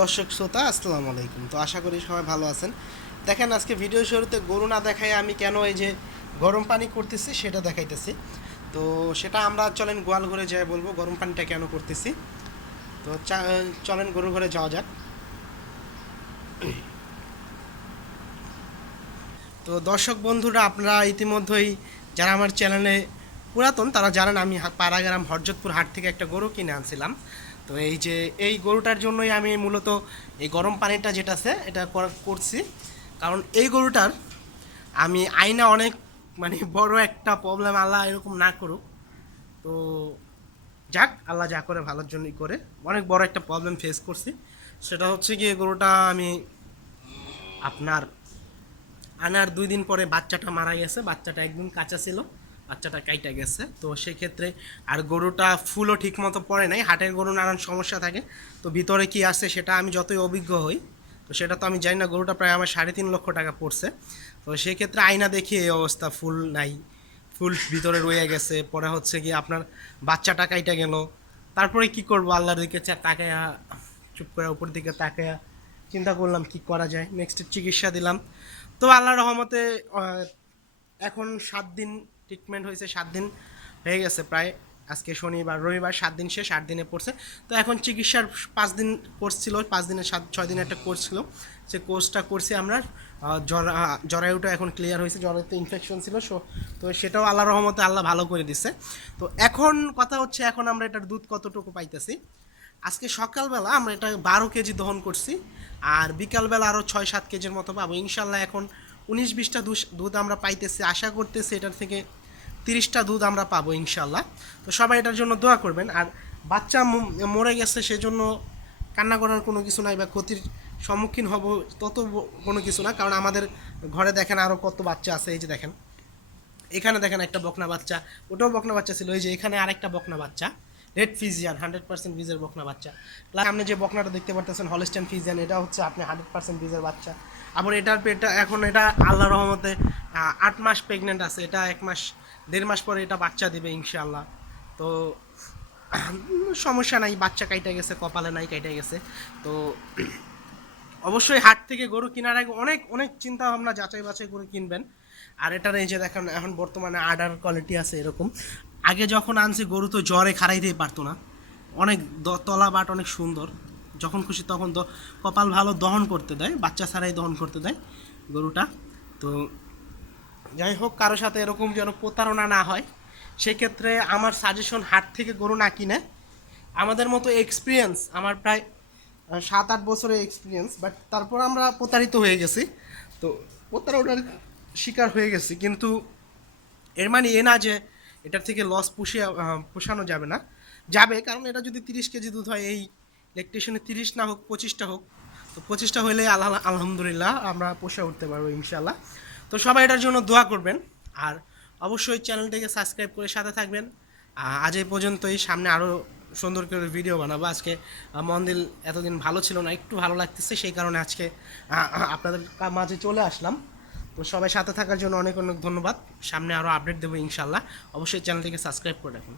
দর্শক শ্রোতা আসসালামু আলাইকুম। তো আশা করি সবাই ভালো আছেন। দেখেন আজকে ভিডিও শুরুতে গরু না দেখায় আমি কেন এই যে গরম পানি করতেছি সেটা দেখাইতেছি। তো সেটা আমরা চলেন গোয়াল ঘরে যাই বলবো গরম পানিটা কেন করতেছি। তো চলেন গরু ঘরে যাওয়া যাক। তো দর্শক বন্ধুরা, আপনারা ইতিমধ্যেই যারা আমার চ্যানেলে পুরাতন তারা জানেন আমি পাড়াগ্রাম হরজতপুর হাট থেকে একটা গরু কিনে আনছিলাম। তো এই যে এই গরুটার জন্যই আমি মূলত এই গরম পানিটা যেটা আছে এটা করছি। কারণ এই গরুটার আমি আইনা অনেক বড় একটা প্রবলেম, আল্লাহ এরকম না করুক। তো যাক, আল্লাহ যা করে ভালোর জন্যই করে। অনেক বড় একটা প্রবলেম ফেস করছি, সেটা হচ্ছে গিয়ে গরুটা আমি আপনার আনার 2 দিন পরে বাচ্চাটা মারা গেছে। বাচ্চাটা একদম কাঁচা ছিল, বাচ্চাটা কাইটা গেছে। তো সেক্ষেত্রে আর গরুটা ফুলও ঠিক মতো পড়ে নাই। হাটের গরু নানান সমস্যা থাকে, তো ভিতরে কি আছে সেটা আমি যতই অভিজ্ঞ হই তো সেটা তো আমি জানি না। গরুটা প্রায় আমার 3.5 লক্ষ টাকা পড়ছে। তো সেক্ষেত্রে আয়না দেখি এই অবস্থা, ফুল নাই, ফুল ভিতরে রয়ে গেছে। পরে হচ্ছে কি আপনার বাচ্চাটা কাইটা গেল। তারপরে কি করব, আল্লাহর দিকে তাকায়া চুপ করে উপর দিকে তাকায়া চিন্তা করলাম কি করা যায়। নেক্সট চিকিৎসা দিলাম। তো আল্লাহর রহমতে এখন 7 দিন ট্রিটমেন্ট হয়েছে, 7 দিন হয়ে গেছে প্রায়। আজকে শনিবার রবিবার, 7 দিন শেষ, 8 দিনে পড়ছে। তো এখন চিকিৎসার 5 দিন কোর্স ছিল, 5 দিনের 6 দিনের একটা কোর্স ছিল। সে কোর্সটা করছি আমরা। জরায়ুটা এখন ক্লিয়ার হয়েছে, জরায়ুতে ইনফেকশন ছিল। তো সেটাও আল্লাহর রহমতে আল্লাহ ভালো করে দিচ্ছে। তো এখন কথা হচ্ছে, এখন আমরা এটার দুধ কতটুকু পাইতেছি। আজকে সকালবেলা আমরা এটা 12 কেজি দহন করছি, আর বিকালবেলা আরও 6-7 কেজির মতো পাবো ইনশাল্লাহ। এখন 19-20টা দুধ আমরা পাইতেছি, আশা করতেছি এটার থেকে 30টা দুধ আমরা পাবো ইনশাল্লাহ। তো সবাই এটার জন্য দোয়া করবেন। আর বাচ্চা মরে গেছে সেজন্য কান্না করার কোনো কিছু নাই, বা ক্ষতির সম্মুখীন হব তত কোনো কিছু না। কারণ আমাদের ঘরে দেখেন আরও কত বাচ্চা আছে। এই যে দেখেন, এখানে দেখেন একটা বকনা বাচ্চা, ওটাও বকনা বাচ্চা ছিল। এই যে এখানে আরেকটা বকনা বাচ্চা, রেড ফিজিয়ান 100% বীজের বকনা বাচ্চা। প্লাস আপনি যে বকনাটা দেখতে পারতেছেন হলস্টেন ফিজিয়ান, এটা হচ্ছে আপনি 100% বীজের বাচ্চা। আবার এটার পেটটা এখন, এটা আল্লাহ রহমতে 8 মাস প্রেগনেন্ট আছে। এটা 1 মাস 1.5 মাস পরে এটা বাচ্চা দিবে ইনশাআল্লাহ। তো সমস্যা নাই, বাচ্চা কাইটা গেছে, কপালে নাই, কাইটা গেছে। তো অবশ্যই হাট থেকে গরু কেনার আগে অনেক অনেক চিন্তা ভাবনা যাচাই বাছাই করে কিনবেন। আর এটার এই যে দেখেন এখন বর্তমানে আডার কোয়ালিটি আছে এরকম। আগে যখন আনছি গরু তো জ্বরে খাড়াইতেই পারতো না, অনেক তলা বাট অনেক সুন্দর, যখন খুশি তখন তো কপাল ভালো দহন করতে দেয়, বাচ্চা ছাড়াই দহন করতে দেয় গরুটা। তো যাই হোক, কারোর সাথে এরকম যেন প্রতারণা না হয়, সেক্ষেত্রে আমার সাজেশন হাট থেকে গরু না কিনে আমাদের মতো এক্সপিরিয়েন্স, আমার প্রায় 7-8 বছরের এক্সপিরিয়েন্স, বাট তারপর আমরা প্রতারিত হয়ে গেছি। তো প্রতারণার শিকার হয়ে গেছি, কিন্তু এর মানে এ না যে এটার থেকে লস পোষানো যাবে না, যাবে। কারণ এটা যদি 30 কেজি দুধ হয়, এই ল্যাকটেশনে 30 না হোক 25টা হোক, তো 25টা হলে আলহামদুলিল্লাহ আমরা পোষা উঠতে পারবো ইনশাল্লাহ। তো সবাই এটার জন্য দোয়া করবেন। আর অবশ্যই চ্যানেলটিকে সাবস্ক্রাইব করে সাথে থাকবেন। আজ এই পর্যন্তই, সামনে আরও সুন্দর করে ভিডিও বানাবো। আজকে মন দিল এতদিন ভালো ছিল না, একটু ভালো লাগতেছে, সেই কারণে আজকে আপনাদের মাঝে চলে আসলাম। তো সবাই সাথে থাকার জন্য অনেক অনেক ধন্যবাদ। সামনে আরও আপডেট দেবো ইনশাল্লাহ। অবশ্যই চ্যানেলটিকে সাবস্ক্রাইব করে রাখুন।